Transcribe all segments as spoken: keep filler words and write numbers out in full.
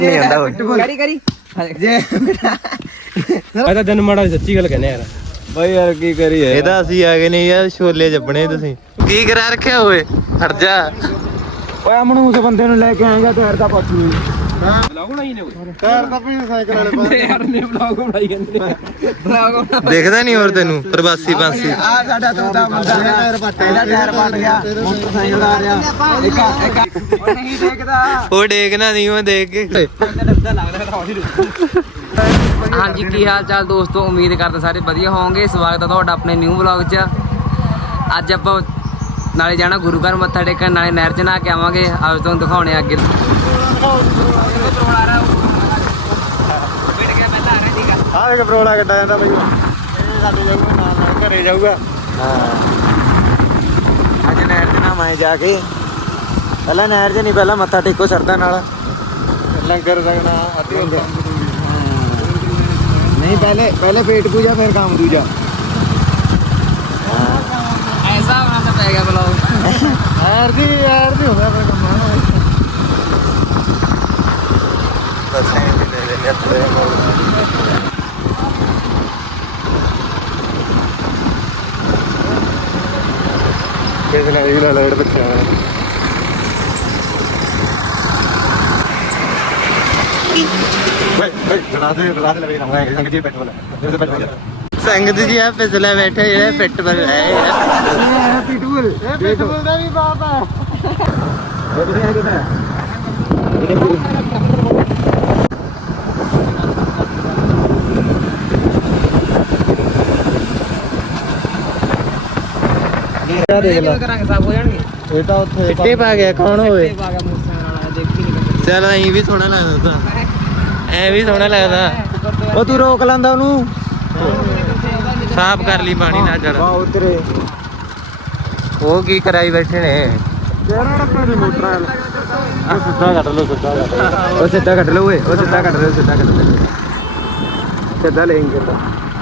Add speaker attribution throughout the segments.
Speaker 1: ਨਹੀਂ ਆਂਦਾ ਓਏ
Speaker 2: ਕਰੀ ਕਰੀ ਜੇ
Speaker 3: ਮੈਂ ਤਾਂ ਤੈਨੂੰ ਮਾੜਾ ਸੱਚੀ ਗੱਲ ਕਹਿੰਦਾ ਯਾਰ
Speaker 1: ਬਾਈ ਯਾਰ ਕੀ ਕਰੀਏ
Speaker 4: ਇਹਦਾ ਅਸੀਂ ਆ ਗਏ ਨਹੀਂ ਯਾਰ ਛੋਲੇ ਜੱਪਣੇ ਤੁਸੀਂ ਕੀ ਕਰਾ ਰੱਖਿਆ ਓਏ ਹਟ ਜਾ
Speaker 1: ਓਏ ਅਮਨ ਉਸ ਬੰਦੇ ਨੂੰ ਲੈ ਕੇ ਆਏਗਾ ਟਾਇਰ ਦਾ ਪੁੱਛ ਲਈ
Speaker 3: ਬਲੌਗ ਬਣਾਈ ਨੇ ਓਏ
Speaker 1: ਟਾਇਰ ਦਾ ਵੀ ਸਾਈਕਲ ਵਾਲੇ ਪਾਸੇ
Speaker 3: ਯਾਰ ਨੇ ਬਲੌਗ ਬਣਾਈ ਜਾਂਦੇ ਨੇ ਬਲੌਗ
Speaker 4: ਦਿਖਦਾ ਨਹੀਂ ਹੋਰ ਤੈਨੂੰ ਪ੍ਰਵਾਸੀ ਬਾਸੀ
Speaker 1: ਆ ਸਾਡਾ ਤੋਤਾ ਮੁੰਡਾ ਟਾਇਰ ਪੱਟ ਇਹਦਾ ਟਾਇਰ ਪੱਟ ਗਿਆ ਮੋਟਰਸਾਈਕਲ ਆ ਰਿਹਾ ਇੱਕ ਇੱਕ ਉਹ ਨਹੀਂ ਦੇਖਦਾ
Speaker 4: ਉਹ ਡੇਗਣਾ ਨਹੀਂ ਉਹ ਦੇਖ ਕੇ
Speaker 2: ਹਾਂਜੀ ਕੀ ਹਾਲ ਚਾਲ ਦੋਸਤੋ ਉਮੀਦ ਕਰਦੇ ਸਾਰੇ ਵਧੀਆ ਹੋਵੋਗੇ ਸਵਾਗਤ ਹੈ ਤੁਹਾਡਾ ਆਪਣੇ ਨਿਊ ਵਲੌਗ 'ਚ ਅੱਜ ਆਪਾਂ ਨਾਲੇ ਜਾਣਾ ਗੁਰੂ ਘਰ ਮੱਥਾ ਟੇਕਣ ਨਾਲੇ ਨਹਿਰ 'ਚ ਨਹਾ ਕੇ ਆਵਾਂਗੇ ਅੱਜ ਤੁਹਾਨੂੰ ਦਿਖਾਉਣੇ ਅੱਗੇ
Speaker 1: ਆ ਇੱਕ ਬਰੋਲਾ ਕੱਢਾ ਜਾਂਦਾ ਬਈ ਇਹ ਸਾਡੇ ਜਾਊਗਾ ਨਾਲ ਨਾਲ ਘਰੇ ਜਾਊਗਾ ਹਾਂ ਅੱਜ ਨਹਿਰ 'ਚ ਨਾ ਮੈਂ ਜਾ ਕੇ ਪਹਿਲਾਂ ਨਹਿਰ 'ਚ ਨਹੀਂ ਪਹਿਲਾਂ ਮੱਥਾ ਟੇਕੋ ਸਰਦਾ ਨਾਲ ਲੰਗਰ ਰਗਣਾ ਅੱਧੀ ਹੁੰਦਾ ਨਹੀਂ ਪਹਿਲੇ ਪਹਿਲੇ ਪੇਟ ਪੂਜਾ ਫਿਰ ਕੰਮ ਦੂਜਾ
Speaker 2: ਐਸਾ ਬਣਾ ਤਾਂ ਪੈ ਗਿਆ ਬਲੌਗ
Speaker 1: ਯਾਰ ਦੀ ਯਾਰ ਦੀ ਹੁੰਦਾ ਫਿਰ ਕੰਮ
Speaker 4: ਦੱਸਾਂ ਵੀ ਲੈ ਲੈਣੇ ਤੇ
Speaker 1: ਕਿਸ ਨੇ ਇਹ ਲੈ ਲੜ ਬੱਚਾ ਵੇ ਵੇ ਜਣਾ ਦੇ ਜਣਾ ਦੇ ਲੈ ਨਾ ਮੈਂ ਸੰਗ ਜੀ ਪੈਟਰੋਲ ਹੈ ਜੇ ਪੈਟਰੋਲ
Speaker 4: ਸੰਗਤ ਜੀ ਆ ਪਿਛਲੇ ਬੈਠੇ ਜਿਹੜੇ ਪਿੱਟ ਪਰ ਹੈ
Speaker 1: ਇਹ ਪਿਟਬੁਲ ਇਹ ਪਿਟਬੁਲ ਦਾ ਵੀ ਬਾਪ ਹੈ ਇਹ ਕਿਹਦਾ ਹੈ ਦੇਖ ਲੈ
Speaker 2: ਕਰਾਂਗੇ ਸਭ ਹੋ ਜਾਣਗੇ
Speaker 1: ਇਹ ਤਾਂ ਉੱਥੇ
Speaker 4: ਪਿੱਟੇ ਪਾ ਗਿਆ ਕੌਣ ਹੋਏ
Speaker 2: ਪਾ ਗਿਆ ਮੋਟਰਸਾਈਕਲ ਵਾਲਾ ਦੇਖੀ ਨਹੀਂ
Speaker 4: ਚੱਲ ਐਂ ਵੀ ਸੋਹਣਾ ਲੱਗਦਾ ਤਾਂ ਐ ਵੀ ਸੋਹਣਾ ਲੱਗਦਾ
Speaker 1: ਉਹ ਤੂੰ ਰੋਕ ਲੈਂਦਾ ਉਹਨੂੰ
Speaker 4: ਸਾਫ਼ ਕਰ ਲਈ ਪਾਣੀ ਨਾਲ ਜੜ
Speaker 1: ਵਾ ਉਤਰੇ
Speaker 4: ਉਹ ਕੀ ਕਰਾਈ ਬੈਠੇ ਨੇ
Speaker 1: ਕਿਹੜਾ ਰੱਖਣਾ ਦੀ ਮੋਟਰ ਆ ਉਹ ਸਿੱਧਾ ਕੱਢ ਲਓ ਸਿੱਧਾ ਕੱਢ ਉਹ ਸਿੱਧਾ ਕੱਢ ਲਓ ਓਏ ਉਹ ਸਿੱਧਾ ਕੱਢ ਲਓ ਸਿੱਧਾ ਕੱਢ ਲਓ ਸਿੱਧਾ ਲੈਂਗੇ ਤਾਂ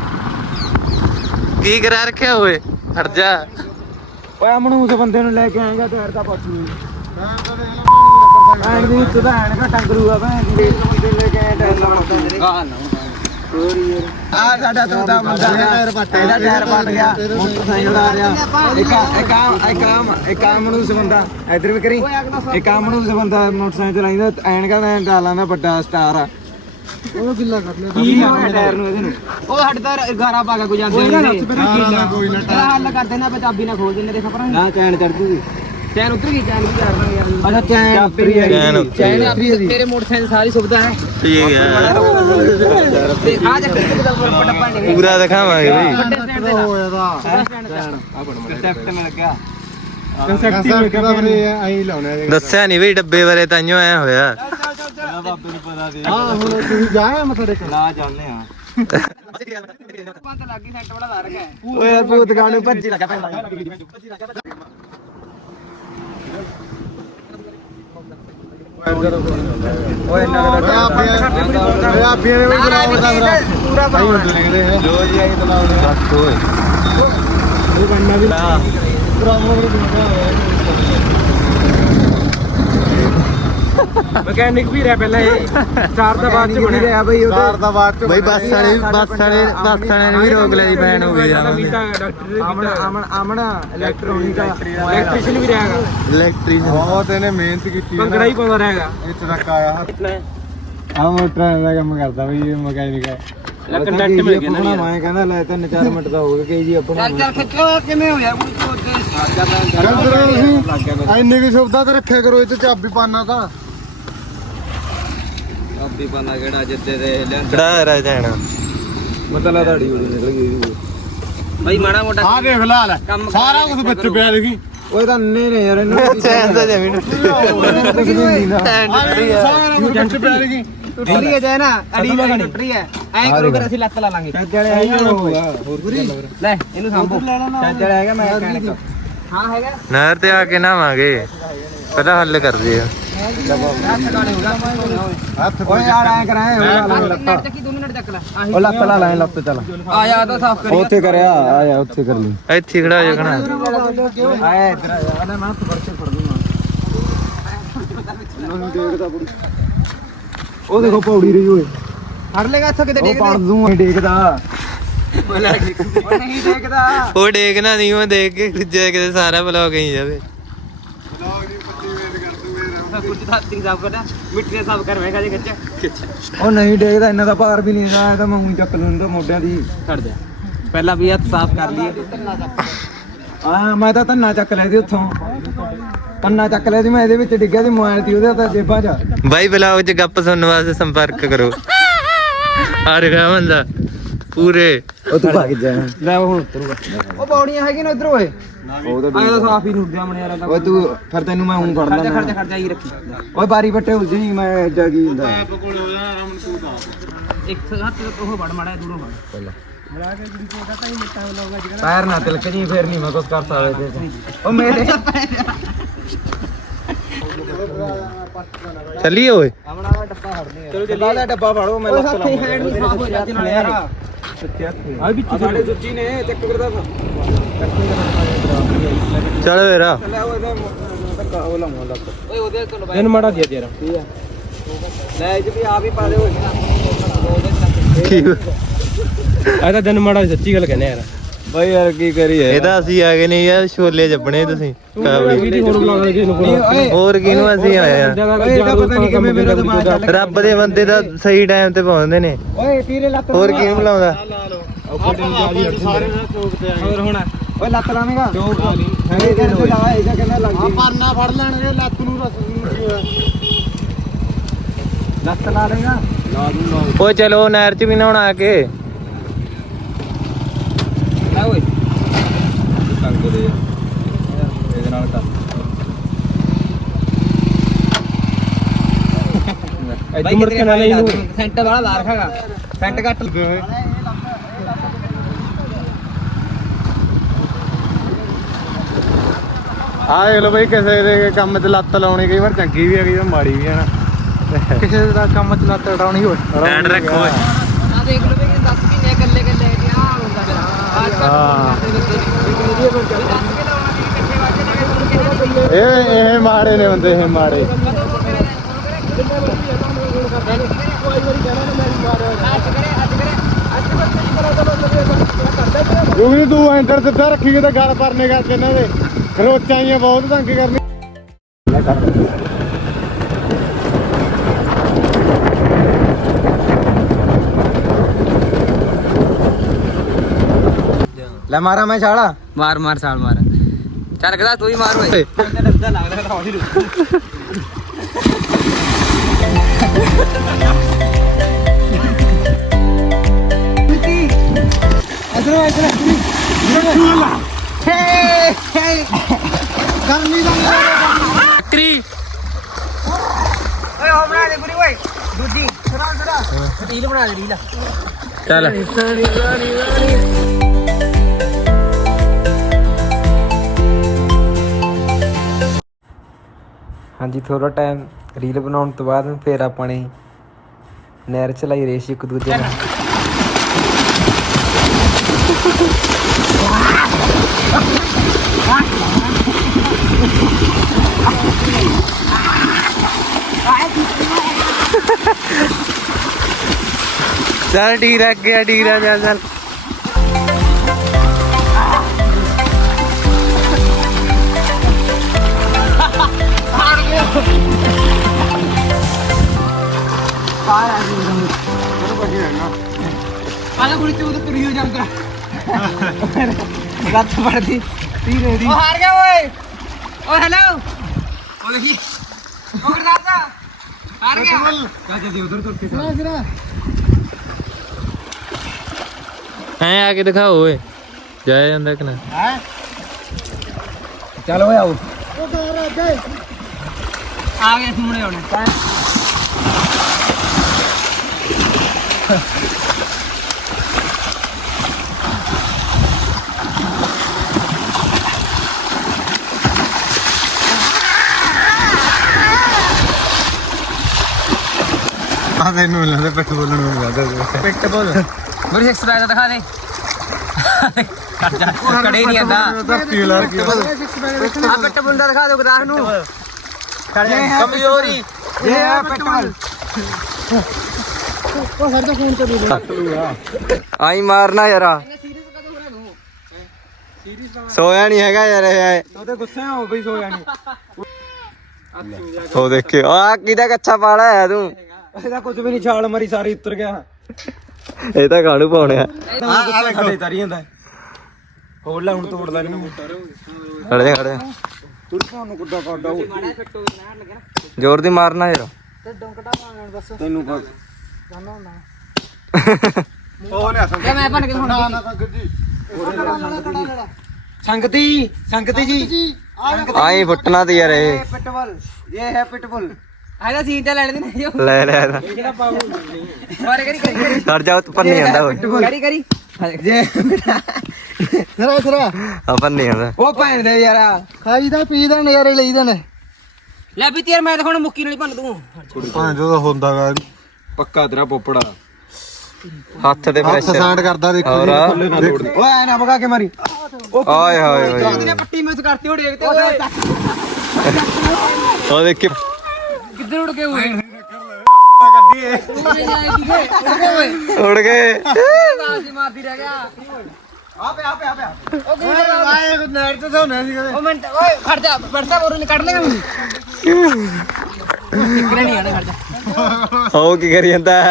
Speaker 4: ਕੀ ਕਰਾ ਰੱਖਿਆ ਓਏ ਹਟ ਜਾ
Speaker 1: ਓਏ ਅਮਨ ਉਸ ਬੰਦੇ ਨੂੰ ਲੈ ਕੇ ਆਏਗਾ ਟਾਇਰ ਦਾ ਪੁੱਛ ਲਈ ਐਂਡ ਦੀ ਉੱਤੇ ਤਾਂ ਐਨਕਾ ਟੰਗਰੂਗਾ ਭੈਣ ਦੀ ਦੇ ਲੈ ਕੇ ਆਇਆ ਟਾਇਰ ਲਾਉਂਦਾ ਆ ਸਾਡਾ ਤੋਤਾ ਮੁੰਡਾ ਟਾਇਰ ਪੱਟ ਇਹਦਾ ਟਾਇਰ ਪੱਟ ਗਿਆ ਮੋਟਰਸਾਈਕਲ ਆ ਰਿਹਾ ਇੱਕ ਇੱਕ ਇੱਕ ਇੱਕ ਆਮ ਨੂੰ ਬੰਦਾ ਇੱਧਰ ਵੀ ਕਰੀ ਇੱਕ ਆਮ ਨੂੰ ਬੰਦਾ ਮੋਟਰਸਾਈਕਲ ਚਲਾਉਂਦਾ ਐਨਕਾ ਦਾ ਡਾਲਾਂ ਦਾ ਵੱਡਾ ਸਟਾਰ ਆ ਉਹ ਗਿੱਲਾ ਕਰ ਲਿਆ ਕੀ ਹੋਇਆ ਟਾਇਰ ਨੂੰ ਇਹਦੇ ਨੂੰ
Speaker 2: ਉਹ ਸਾਡੇ ਤਾਂ ਗਾਰਾ ਪਾ ਕੇ ਕੋ ਜਾਂਦੇ ਨੇ ਕੋਈ ਨਾ ਹੱਲ ਕਰ ਦੇਣਾ ਪੰਜਾਬੀ ਨਾਲ ਖੋਲ ਦਿੰਦੇ ਦੇਖ ਪਰਾਂ
Speaker 1: ਨਾ ਚੈਨ ਚੜ ਜੂਗੀ
Speaker 2: ਚੈਨ ਉਤਰ ਗਈ ਚੈਨ ਵੀ ਕਰ ਦਾਂਗੇ ਯਾਰ
Speaker 1: ਅੱਛਾ ਚੈਨ ਉੱਤਰੀ ਹੈ
Speaker 4: ਚੈਨ ਉੱਤਰੀ
Speaker 2: ਚੈਨ ਆਪਣੀ ਤੇਰੇ ਮੋਟਰਸਾਈਕਲ ਸਾਰੀ ਸੁਵਿਧਾ ਹੈ
Speaker 4: ਠੀਕ ਹੈ
Speaker 2: ਤੇ ਆ ਜਾ ਕਿੱਥੇ ਦਾ ਡੱਬਾ ਨਹੀਂ
Speaker 4: ਪੂਰਾ ਦਿਖਾਵਾਂਗੇ ਬਈ
Speaker 2: ਵੱਡੇ ਸਟੈਂਡ ਤੇ
Speaker 1: ਇਹਦਾ
Speaker 2: ਕੰਸੈਪਟ ਮਿਲ ਗਿਆ
Speaker 1: ਕੰਸੈਪਟ ਦਾ ਬਰੇ ਐਂ ਲਾਉਣਾ
Speaker 4: ਦੱਸਿਆ ਨਹੀਂ ਬਈ ਡੱਬੇ ਬਾਰੇ ਤਾਂਿਓ ਆਇਆ ਹੋਇਆ
Speaker 1: ਬਾਬੇ ਨੂੰ ਪਤਾ ਦੇ ਹਾਂ ਹੁਣ ਤੁਸੀਂ ਜਾਏ ਮੱਥਾ ਟੇਕਣ ਲਾ ਜਾਂਦੇ ਆ
Speaker 2: ਪੰਤ ਲੱਗੀ ਸੈੱਟ ਬੜਾ ਲਾ ਰੱਖਿਆ
Speaker 1: ਓਏ ਯਾਰ ਭੂਤ ਗਾਣੇ ਭੱਜੀ ਲੱਗਾ ਪੈਂਦਾ ਓਏ ਨਾ ਓਏ ਆਪੀਆਂ ਨੇ ਵੀ ਬੁਲਾਉਂਦਾ ਪੂਰਾ ਬਣਾਉਂਦੇ ਲਿਖਦੇ ਹੈ ਜੋ ਜੀ ਆਈ ਤਲਾਉਂਦੇ ਰੱਖ ਓਏ ਇਹ ਬਣਨਾ ਵੀ ਪ੍ਰੋਬਲਮ ਵੀ
Speaker 3: ਮਕੈਨਿਕ ਵੀ ਰਿਹਾ ਪਹਿਲਾਂ ਇਹ ਚਾਰ ਦਾ ਬਾਅਦ ਚ ਬਣਿਆ
Speaker 1: ਰਿਹਾ ਬਈ ਉਹਦੇ ਚਾਰ ਦਾ ਬਾਅਦ ਚ
Speaker 4: ਬਈ ਬੱਸ ਵਾਲੇ ਬੱਸ ਵਾਲੇ ਬੱਸ ਵਾਲੇ ਨੇ ਵੀ ਰੋਕ ਲਿਆ ਦੀ ਬੈਨ ਹੋ ਗਈ ਯਾਰ
Speaker 3: ਮੀਟਾ ਡਾਕਟਰ ਨੇ
Speaker 1: ਅਮਨ ਅਮਨ ਅਮਨ ਇਲੈਕਟ੍ਰੋਨਿਕ
Speaker 3: ਇਲੈਕਟ੍ਰੀਸ਼ੀਅਨ ਵੀ ਰਿਹਾਗਾ
Speaker 4: ਇਲੈਕਟ੍ਰੀਸ਼ੀਅਨ
Speaker 1: ਬਹੁਤ ਇਹਨੇ ਮਿਹਨਤ ਕੀਤੀ
Speaker 3: ਭੰਗੜਾ ਹੀ ਪਾਉਂਦਾ ਰਹੇਗਾ
Speaker 1: ਇੱਥੇ ਤੱਕ ਆਇਆ ਆ ਮੋਟਰਾਂ ਦਾ ਕੰਮ ਕਰਦਾ ਬਈ ਇਹ ਮਕੈਨਿਕ ਹੈ
Speaker 3: ਲੈ ਕੰਟੈਕਟ ਮਿਲ ਗਿਆ ਨਾ
Speaker 1: ਆਪਣਾ ਮੈਂ ਕਹਿੰਦਾ ਲੈ ਤਿੰਨ ਚਾਰ ਮਿੰਟ ਦਾ ਹੋ ਗਿਆ ਕੇ ਜੀ ਆਪਣਾ
Speaker 2: ਚੱਲ ਚੱਲ ਖਿੱਚੋ ਕਿਵੇਂ ਹੋਇਆ ਕੋਈ
Speaker 1: ਇੰਨੇ ਕੀ ਸੁਵਿਧਾ ਤੇ ਰੱਖਿਆ ਕਰੋ ਇਹ ਤੇ ਚਾਬੀ ਪਾਣਾ ਤਾਂ
Speaker 2: ਚਾਬੀ ਪਾਣਾ ਕਿਹੜਾ ਜਿੱਦੇ ਦੇ
Speaker 4: ਕਿਹੜਾ ਰਾਜ ਜਾਣਾ
Speaker 1: ਮਤਲਬ ਦਾੜੀ ਉੜੀ ਨਿਕਲ ਗਈ
Speaker 2: ਬਈ ਮਾੜਾ ਮੋਟਾ
Speaker 1: ਆ ਦੇਖ ਲਾ ਲੈ ਸਾਰਾ ਕੁਝ ਵਿੱਚ ਪਿਆ ਦੇਖੀ ਓਏ ਤਾਂ ਅੰਨੇ ਨੇ ਯਾਰ ਇਹਨੂੰ
Speaker 4: ਚੈਨ ਤਾਂ ਜਮੀ ਟੁੱਟੀ ਚੈਨ ਟੁੱਟੀ ਆ
Speaker 1: ਸਾਰਾ ਕੁਝ ਵਿੱਚ ਪਿਆ ਦੇਖੀ
Speaker 2: ਟੁੱਟੀ ਹੈ ਜੇ ਨਾ ਅੜੀ ਵਾਲੀ ਟੁੱਟੀ ਹੈ ਐਂ ਕਰੋ ਫਿਰ ਅਸੀਂ ਲੱਤ ਲਾ ਲਾਂਗੇ
Speaker 1: ਚੱਜ ਵਾਲੇ ਆਈ ਹੋਊਗਾ ਹੋਰ ਕੀ
Speaker 2: ਲੈ ਇਹਨੂੰ ਸੰਭੋ
Speaker 1: ਚੱਜ ਵਾਲੇ ਹੈਗਾ ਮੈਂ ਕਹਿਣਾ
Speaker 2: ਹਾਂ ਹੈਗਾ
Speaker 4: ਨਹਿਰ ਤੇ ਆ ਕੇ ਨਹਾਵਾਂਗੇ ਪਹਿਲਾਂ ਹੱਲ ਕਰਦੇ ਆ
Speaker 1: ਹੱਥ ਓਏ ਯਾਰ ਐ ਕਰਾਂ
Speaker 2: ਲੱਤਾਂ ਚੱਕੀ ਦੋਨੋਂ ਨੜ ਚੱਕ ਲੈ ਆਹੀ
Speaker 1: ਉਹ ਲੱਤ ਲਾ ਲੈ ਲੱਤ ਚੱਲ
Speaker 2: ਆ ਜਾ ਤਾਂ ਸਾਫ਼ ਕਰੀ
Speaker 1: ਉੱਥੇ ਕਰਿਆ ਆ ਜਾ ਉੱਥੇ ਕਰ ਲਈ
Speaker 4: ਇੱਥੇ ਖੜਾ ਹੋ ਜਾਣਾ
Speaker 1: ਆਏ ਇੱਧਰ ਆ ਜਾ ਮੈਂ ਹੱਥ ਫੜ ਕੇ ਫੜ ਦੂੰਗਾ ਨੂੰ ਦੇਖਦਾ ਪੁੜੀ ਉਹ ਦੇਖੋ ਪੌੜੀ ਰਹੀ ਓਏ
Speaker 2: ਫੜ ਲੇਗਾ ਇੱਥੋਂ ਕਿਤੇ
Speaker 1: ਉਹ ਪੜ ਦੂੰ ਨਹੀਂ ਡੇਕਦਾ ਉਹ ਨਹੀਂ ਡੇਕਦਾ
Speaker 4: ਉਹ ਦੇਖਣਾ ਨਹੀਂ ਉਹ ਦੇਖ ਕੇ ਜੇ ਕਿਤੇ ਸਾਰਾ ਬਲੌਗ ਹੀ ਜਾਵੇ
Speaker 2: ਕੁਝ ਧਾਤੀ ਸਾਫ ਕਰਦਾ ਮਿੱਟੀ ਸਾਫ ਕਰ ਮੈਂ ਕਦੇ ਖਿੱਚ
Speaker 1: ਉਹ ਨਹੀਂ ਡੇਕਦਾ ਇਹਨਾਂ ਦਾ ਭਾਰ ਵੀ ਨਹੀਂ ਹੁੰਦਾ ਇਹ ਤਾਂ ਮੈਂ ਊਂ ਚੱਕ ਲੈਂਦਾ ਮੋਢਿਆਂ ਦੀ
Speaker 2: ਛੱਡ ਦੇ ਪਹਿਲਾਂ ਵੀ ਹੱਥ ਸਾਫ ਕਰ ਲਈਏ
Speaker 1: ਹਾਂ ਮੈਂ ਤਾਂ ਧੰਨਾ ਚੱਕ ਲਿਆ ਸੀ ਉੱਥੋਂ ਧੰਨਾ ਚੱਕ ਲਿਆ ਸੀ ਮੈਂ ਇਹਦੇ ਵਿੱਚ ਡਿੱਗਿਆ ਸੀ ਮੋਬਾਈਲ ਸੀ ਉਹਦੇ ਤਾਂ ਜੇਬਾਂ 'ਚ
Speaker 4: ਬਾਈ ਬਲੌਗ 'ਚ ਗੱਪ ਸੁਣਨ ਵਾਸਤੇ ਸੰਪਰਕ ਕਰੋ ਆ ਰਿਹਾ ਬੰਦਾ ਪੂਰੇ
Speaker 1: ਉਹ ਤੂੰ ਭਾਗ ਜਾ
Speaker 2: ਲੈ ਉਹ ਹੁਣ ਉਤਰੂਗਾ ਉਹ ਪੌੜੀਆਂ ਹੈਗੀਆਂ ਨੇ ਉਧਰ ਓਏ
Speaker 1: ਉਹ ਤਾਂ
Speaker 2: ਆਹ ਸਾਫ ਹੀ ਨੁੱਦਿਆ ਮਣੇ ਯਾਰ
Speaker 1: ਓਏ ਤੂੰ ਫਿਰ ਤੈਨੂੰ ਮੈਂ ਊਂ ਫੜ
Speaker 2: ਖਰਚਾ
Speaker 1: ਲੈਣਾ
Speaker 2: ਖਰਚਾ ਖਰਚਾ ਹੀ ਰੱਖੀ
Speaker 1: ਓਏ ਬਾਰੀ ਬੱਟੇ ਉਲਝ ਨਹੀਂ ਮੈਂ ਜਗੀ ਹੁੰਦਾ
Speaker 2: ਇੱਕ ਹੱਥ ਤੋਂ ਉਹ ਵੜ ਮਾੜਾ ਦੂਰੋਂ ਵੜ
Speaker 1: ਪੈਰ ਨਾ ਤਿਲਕ ਜੀ ਫੇਰ ਨਹੀਂ ਮੈਂ ਕੁਝ ਕਰ ਸਕਦਾ ਤੇ ਉਹ ਮੇਰੇ
Speaker 4: ਚੱਲੀਏ ਓਏ
Speaker 2: ਆਪਣਾ ਡੱਬਾ ਫੜਦੇ
Speaker 1: ਚਲੋ ਚੱਲੀ ਦਾ ਡੱਬਾ ਫੜੋ ਮੈਂ ਲੱਕ
Speaker 2: ਹੱਥੀ ਹੈਂਡ ਨਹੀਂ ਸਾਫ ਹੋ ਜਾਂਦੇ ਨਾਲ ਯਾਰ
Speaker 1: ਆ ਵੀ ਸਾਡੇ ਸੁੱਚੀ ਨੇ ਤੇ ਇੱਕ ਕਰਦਾ
Speaker 4: ਚੱਲ ਵੇਰਾ
Speaker 1: ਚੱਲਿਆ ਉਹ ਇਹਦਾ ਧੱਕਾ ਉਹ ਲਾਉਂ ਲੱਕ
Speaker 2: ਓਏ ਉਹਦੇ ਤੋਂ
Speaker 3: ਦਿਨ ਮਾੜਾ ਦਿਆ ਤੇਰਾ
Speaker 1: ਠੀਕ ਆ ਲੈ ਇਹ 'ਚ ਵੀ ਆਪ ਹੀ ਪਾ ਦਿਓ
Speaker 4: ਕੀ
Speaker 3: ਆ ਤਾਂ ਦਿਨ ਮਾੜਾ ਸੱਚੀ ਗੱਲ ਕਹਿੰਦੇ ਯਾਰ
Speaker 1: ਬਾਈ ਯਾਰ ਕੀ ਕਰੀਏ
Speaker 4: ਇਹਦਾ ਅਸੀਂ ਆ ਗਏ ਨਹੀਂ ਯਾਰ ਛੋਲੇ ਜੱਪਣੇ ਤੁਸੀਂ ਕਾਬਲੀ
Speaker 3: ਵੀਡੀਓ ਹੋਰ ਬਣਾ ਦੇ ਕਿਸ ਨੂੰ
Speaker 4: ਹੋਰ ਕਿਹਨੂੰ ਅਸੀਂ ਆਏ ਆ
Speaker 1: ਓਏ ਇਹਦਾ ਪਤਾ ਨਹੀਂ ਕਿਵੇਂ ਮੇਰਾ ਦਿਮਾਗ ਚੱਲ
Speaker 4: ਰੱਬ ਦੇ ਬੰਦੇ ਤਾਂ ਸਹੀ ਟਾਈਮ ਤੇ ਪਹੁੰਚਦੇ ਨੇ
Speaker 1: ਓਏ ਤੀਰੇ ਲੱਤ
Speaker 4: ਹੋਰ ਕਿਹਨੂੰ ਬੁਲਾਉਂਦਾ
Speaker 2: ਹੋਰ ਹੁਣ
Speaker 1: ਓਏ ਲੱਤ ਲਾਵੇਂਗਾ ਚੋਕ ਇਹ ਕਹਿੰਦੇ ਲਾ ਇਹ ਕਹਿੰਦਾ ਲੱਗਦੀ
Speaker 2: ਪਰਨਾ ਫੜ ਲੈਣਗੇ ਲੱਤ ਨੂੰ
Speaker 1: ਲੱਤ ਲਾ ਲੇਗਾ ਲਾ ਦੂੰ ਲਾ
Speaker 4: ਓ ਚਲੋ ਨਹਿਰ ਚ ਵੀ ਨਹਾਉਣਾ ਆ ਕੇ
Speaker 2: ਲੈ ਓਏ
Speaker 1: ਟੰਗ ਦੇ ਇਹਦੇ ਨਾਲ ਕਰ
Speaker 3: ਇੱਥੇ ਮੁੜ ਕੇ ਨਾ ਲਈ ਨੂੰ
Speaker 2: ਸੈਂਟਰ ਵਾਲਾ ਲਾ ਰੱਖਾਗਾ ਸੈਂਟ ਘੱਟ
Speaker 1: ਆ ਦੇਖ ਲੋ ਬਈ ਕਿਸੇ ਦੇ ਕੰਮ 'ਚ ਲੱਤ ਲਾਉਣੀ ਕਈ ਵਾਰ ਚੰਗੀ ਵੀ ਆ ਕਈ ਵਾਰ ਮਾੜੀ ਵੀ ਆ ਨਾ ਕਿਸੇ ਦਾ ਕੰਮ 'ਚ ਲੱਤ ਉਡਾਉਣੀ ਹੋਏ
Speaker 4: ਸਟੈਂਡ ਰੱਖੋ ਓਏ
Speaker 2: ਆ ਦੇਖ ਲਓ ਵੀ ਦਸ ਮਹੀਨੇ ਇਕੱਲੇ ਇਕੱਲੇ ਆ ਹੁੰਦਾ ਫਿਰ
Speaker 1: ਹਾਂ।
Speaker 2: ਆ
Speaker 1: ਇਹ ਇਹ ਮਾੜੇ ਨੇ ਬੰਦੇ ਇਹ ਮਾੜੇ ਕਿਉਂਕਿ ਤੂੰ ਐਂਟਰ ਸਿੱਧਾ ਰੱਖੀ ਕਿ ਤਾਂ ਗੱਲ ਪਰਨੇ ਕਰਕੇ ਇਹਨਾਂ ਦੇ ਰੋਚਾਂ ਹੀ ਬਹੁਤ ਤੰਗ ਕਰਨੀ ਲੈ ਮਾਰਾ ਮੈਂ ਛਾਲਾ
Speaker 2: ਮਾਰ ਮਾਰ ਸਾਲ ਮਾਰ ਚੱਲ ਕਦਾ ਤੂੰ ਹੀ ਮਾਰ ਓਏ ਡੱਬਾ ਲੱਗਦਾ ਤਾਂ ਹੌਲੀ ਰੁਕ
Speaker 1: ਇਧਰੋਂ ਇਧਰ ਕਰਨੀ ਦਾ
Speaker 4: ਬੱਕਰੀ
Speaker 2: ਓਏ ਹੋ ਬਣਾ ਦੇ ਪੂਰੀ ਓਏ ਦੂਜੀ ਛੜਾ ਛੜਾ ਰੀਲ ਬਣਾ ਦੇ ਰੀਲ
Speaker 4: ਚੱਲ
Speaker 1: ਹਾਂਜੀ ਥੋੜਾ ਟਾਈਮ ਰੀਲ ਬਣਾਉਣ ਤੋਂ ਬਾਅਦ ਫਿਰ ਆਪਾਂ ਨੇ ਨਹਿਰ ਚਲਾਈ ਰੇਸ ਇੱਕ ਦੂਜੇ ਨਾਲ
Speaker 4: ਚੱਲ ਡੀਰਾ ਗਿਆ ਡੀਰਾ ਚੱਲ ਚੱਲ
Speaker 2: ਆਲਾ ਕੁੜੀ ਤੂੰ ਤਾਂ ਤੁਰੀ ਹੋ ਜਾਂਦਾ ਰੱਤ ਫੜਦੀ ਤੀਰੇ ਦੀ ਉਹ ਹਾਰ ਗਿਆ ਓਏ ਓਏ ਹੈਲੋ ਉਹ ਦੇਖੀ ਉਹ ਕਰਦਾ ਹਾਰ ਗਿਆ
Speaker 1: ਕਾਜੇ ਦੀ ਉਧਰ ਤੁਰ ਕੇ
Speaker 4: ਐ ਆ ਕੇ ਦਿਖਾਓ ਓਏ ਜਾਇਆ ਜਾਂਦਾ ਕਿ ਨਾ
Speaker 1: ਚੱਲ ਓਏ ਆਓ
Speaker 2: ਆ ਗਏ ਮੁੰਡੇ ਹੁਣ
Speaker 1: ਆ ਮੈਨੂੰ ਲੱਗਦਾ ਪਿੱਠ ਬੋਲਣ ਨੂੰ ਲੱਗਦਾ
Speaker 2: ਪਿੱਟ ਬੋਲ ਮੇਰੇ ਐਕਸਰਸਾਈਜ਼ ਦਿਖਾ ਦੇ ਕੱਟ ਜਾ ਕੜੇ ਨਹੀਂ ਆਂਦਾ
Speaker 1: ਧਰਤੀ ਲਾਰ ਕੇ
Speaker 2: ਆ ਪਿੱਟ ਬੁੰਦਾ ਦਿਖਾ ਦਿਓ ਗਦਾਰ ਨੂੰ
Speaker 1: ਕਮਜ਼ੋਰੀ ਇਹ ਹੈ ਪਿੱਠ ਬੋਲ ਉਹ ਸਾਡੇ ਫੋਨ ਤੇ ਦੇ
Speaker 4: ਆਈ ਮਾਰਨਾ ਯਾਰਾ ਸੋਇਆ ਨਹੀਂ ਹੈਗਾ ਯਾਰ ਇਹ
Speaker 1: ਉਹਦੇ ਗੁੱਸੇ ਹੋ ਬਈ ਸੋ ਜਾਣੀ
Speaker 4: ਉਹ ਦੇਖੇ ਆ ਕਿਹਦਾ ਕੱਛਾ ਪਾਲਾ ਹੈ ਤੂੰ
Speaker 1: ਇਹਦਾ ਕੁਝ ਵੀ ਨਹੀਂ ਛਾਲ ਮਾਰੀ ਸਾਰੀ ਉੱਤਰ ਗਿਆ
Speaker 4: ਇਹ ਤਾਂ ਕਾਣੂ ਪਾਉਣਿਆ
Speaker 1: ਆ ਖੜੇ ਤਰੀ ਜਾਂਦਾ ਹੋਰ ਲੈ ਹੁਣ ਤੋੜਦਾ ਨਹੀਂ
Speaker 4: ਖੜੇ ਜਾ, ਖੜੇ ਜਾ।
Speaker 1: ਤੁਰ ਪਾਉਣ ਨੂੰ ਗੁੱਡਾ ਕਾਡਾ
Speaker 4: ਜ਼ੋਰ ਦੀ ਮਾਰਨਾ ਯਾਰ
Speaker 1: ਤੈਨੂੰ ਕੋ ਉਹ ਲਿਆ ਸੰਗਤੀ ਮੈਂ ਬਣ ਕੇ ਨਾ ਨਾ ਸੰਗਤੀ ਸੰਗਤੀ ਸੰਗਤੀ ਜੀ
Speaker 4: ਆਈ ਫੁੱਟਣਾ ਤੇ ਯਾਰ ਇਹ
Speaker 1: ਪਿਟਬੁਲ ਇਹ ਹੈ ਪਿਟਬੁਲ
Speaker 2: ਆਇਦਾ ਸੀਨ ਤੇ ਲੈਣ ਦੇ ਨਹੀਂ ਜੋ
Speaker 4: ਲੈ ਲੈ ਇਹਦਾ।
Speaker 2: ਮਾਰੇ ਕਰੀ ਕਰੀ
Speaker 4: ਖੜ ਜਾ ਉੱਪਰ ਨਹੀਂ ਆਂਦਾ ਓਏ
Speaker 2: ਕਰੀ ਕਰੀ
Speaker 1: ਜੇ ਸਰਾ ਸਰਾ
Speaker 4: ਆਪਾਂ ਨਹੀਂ ਆਂਦਾ
Speaker 1: ਉਹ ਭੈਣ ਦੇ ਯਾਰ ਖਾਈਦਾ ਪੀਦਾ ਨਜ਼ਾਰੇ ਲਈਦਾ ਨੇ
Speaker 2: ਲੈ ਵੀ ਤੇਰ ਮੈਂ ਤਾਂ ਹੁਣ ਮੁੱਕੀ ਨਾਲ ਹੀ ਭੰਨ ਦੂੰ
Speaker 1: ਭਾਂ ਜੋ ਹੁੰਦਾਗਾ ਪੱਕਾ ਤੇਰਾ ਪੋਪੜਾ
Speaker 4: ਹੱਥ ਤੇ ਪ੍ਰੈਸ਼ਰ
Speaker 1: ਸਾਂਡ ਕਰਦਾ ਦੇਖੋ
Speaker 4: ਹੋਰ
Speaker 1: ਓਏ ਐ ਨਾ ਭਗਾ ਕੇ ਮਾਰੀ
Speaker 4: ਆਏ ਹਾਏ ਹਾਏ
Speaker 2: ਨੇ ਪੱਟੀ ਮਿਸ ਕਰਤੀ ਹੋੜੀ ਤੇ ਓਏ
Speaker 4: ਉਹ ਦੇਖ ਕੇ
Speaker 2: ਕਿੱਧਰ ਉੜ ਕੇ ਹੋਏ
Speaker 1: ਗੱਡੀ
Speaker 4: ਉੜ ਗਏ
Speaker 2: ਸਾਸੀ ਮਾਰਦੀ ਰਹਿ ਗਿਆ
Speaker 1: ਆ ਪਿਆ ਆ ਪਿਆ ਆ ਪਿਆ ਓਏ ਆਏ ਨੈਟ ਤੇ ਸੋਨੇ ਸੀ ਕਦੇ
Speaker 2: ਉਹ ਮਿੰਟ ਓਏ ਖੜ ਜਾ WhatsApp ਹੋਰ ਕੱਢ ਲੇਗਾ ਮੈਨੂੰ ਟਿਕਰੇ ਨਹੀਂ ਆਣੇ ਖੜ ਜਾ
Speaker 4: ਉਹ ਕੀ ਕਰੀ ਜਾਂਦਾ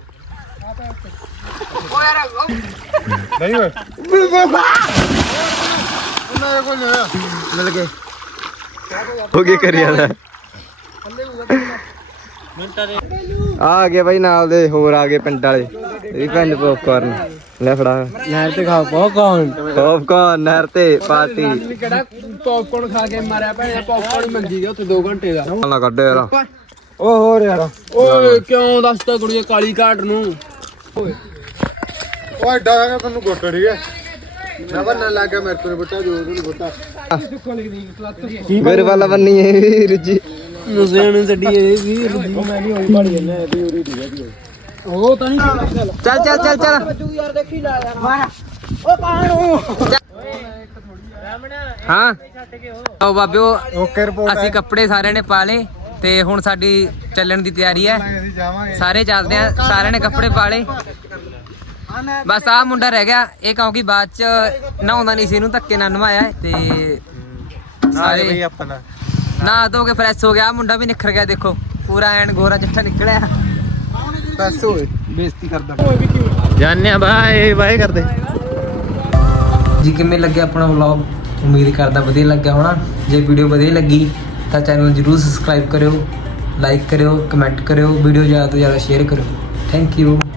Speaker 2: ਓ ਯਾਰ ਉਹ
Speaker 1: ਨਹੀਂ ਓਏ ਉਹਨਾਂ ਕੋਲ ਮਿਲ ਗਏ
Speaker 4: ਉਹ ਕੀ ਕਰੀ ਜਾਂਦਾ ਆ ਗਏ ਬਾਈ ਨਾਲ ਦੇ ਹੋਰ ਆ ਗਏ ਪਿੰਡ ਵਾਲੇ ਇਹ ਪਿੰਡ ਪੌਪਕਾਰਨ ਲੈ ਫੜਾ
Speaker 1: ਨਹਿਰ ਤੇ ਖਾਓ ਪੌਪਕਾਰਨ
Speaker 4: ਪੌਪਕਾਰਨ ਨਹਿਰ ਤੇ ਪਾਰਟੀ
Speaker 2: ਕਿਹੜਾ ਪੌਪਕਾਰਨ ਖਾ ਕੇ ਮਾਰਿਆ ਭੈਣ ਪੌਪਕਾਰਨ ਮੰਗੀ ਗਿਆ ਉੱਥੇ ਦੋ ਘੰਟੇ ਦਾ
Speaker 4: ਨਾ ਕੱਢ ਯਾਰ
Speaker 1: ਓ ਹੋਰ ਯਾਰ
Speaker 2: ਓਏ ਕਿਉਂ ਦੱਸਦਾ ਕੁੜੀਏ ਕਾਲੀ ਘਾਟ ਨੂੰ
Speaker 1: ਓਏ ਐਡਾ ਹੈਗਾ ਤੈਨੂੰ ਗੁੱਟ ਰਹੀ ਹੈ ਨਾ ਬੰਨ ਲੱਗ ਗਿਆ ਮੇਰੇ ਤੋਂ ਬੁੱਟਾ ਜੋ ਉਹਨੂੰ ਬੁੱਟਾ
Speaker 4: ਮੇਰੇ ਵਾਲਾ ਬੰਨੀ ਹੈ ਵੀਰ ਜੀ
Speaker 2: ਨੁਸਿਆਂ ਨੂੰ ਛੱਡੀ ਇਹ ਵੀ
Speaker 1: ਉਹ ਮੈਂ ਨਹੀਂ ਹੋਈ ਪੜੀ ਜਾਂਦਾ ਇਹਦੀ ਉਰੀ ਦੀ ਹੈਗੀ
Speaker 2: ਉਹ ਤਾਂ ਨਹੀਂ
Speaker 4: ਚੱਲ ਚੱਲ ਚੱਲ ਚੱਲ
Speaker 2: ਤੂੰ ਯਾਰ ਦੇਖੀ ਲਾ ਯਾਰ ਮਾਰ ਓ ਕਾਹਨੂੰ ਹਾਂ ਓ ਬਾਬਿਓ
Speaker 1: ਓਕੇ ਰਿਪੋਰਟ
Speaker 2: ਅਸੀਂ ਕੱਪੜੇ ਸਾਰਿਆਂ ਨੇ ਪਾ ਲਏ ਤੇ ਹੁਣ ਸਾਡੀ ਚੱਲਣ ਦੀ ਤਿਆਰੀ ਹੈ
Speaker 1: ਅਸੀਂ ਜਾਵਾਂਗੇ
Speaker 2: ਸਾਰੇ ਚੱਲਦੇ ਆ ਸਾਰਿਆਂ ਨੇ ਕੱਪੜੇ ਪਾ ਲਏ ਬਸ ਆਹ ਮੁੰਡਾ ਰਹਿ ਗਿਆ ਇਹ ਕਿਉਂਕਿ ਬਾਅਦ ਚ ਨਹਾਉਂਦਾ ਨਹੀਂ ਸੀ ਇਹਨੂੰ ਧੱਕੇ ਨਾਲ ਨਵਾਇਆ ਤੇ ਸਾਰੇ
Speaker 1: ਆਪਣਾ
Speaker 2: ਨਹਾ ਧੋ ਕੇ ਫਰੈਸ਼ ਹੋ ਗਿਆ ਆਹ ਮੁੰਡਾ ਵੀ ਨਿਖਰ ਗਿਆ ਦੇਖੋ ਪੂਰਾ ਐਨ ਗੋਰਾ ਚਿੱਟਾ ਨਿਕਲਿਆ
Speaker 1: ਬਸ ਓਏ ਬੇਇੱਜ਼ਤੀ ਕਰਦਾ
Speaker 4: ਜਾਨਿਆ ਬਾਏ ਬਾਏ ਕਰਦੇ
Speaker 2: ਜੀ ਕਿਵੇਂ ਲੱਗਿਆ ਆਪਣਾ ਵਲੌਗ ਉਮੀਦ ਕਰਦਾ ਵਧੀਆ ਲੱਗਿਆ ਹੋਣਾ ਜੇ ਵੀਡੀਓ ਵਧੀਆ ਲੱਗੀ ਤਾਂ ਚੈਨਲ ਜਰੂਰ ਸਬਸਕ੍ਰਾਈਬ ਕਰਿਓ ਲਾਈਕ ਕਰਿਓ ਕਮੈਂਟ ਕਰਿਓ ਵੀਡੀਓ ਜ਼ਿਆਦਾ ਤੋਂ ਜ਼ਿਆਦਾ ਸ਼ੇਅਰ ਕਰਿਓ ਥੈਂਕ ਯੂ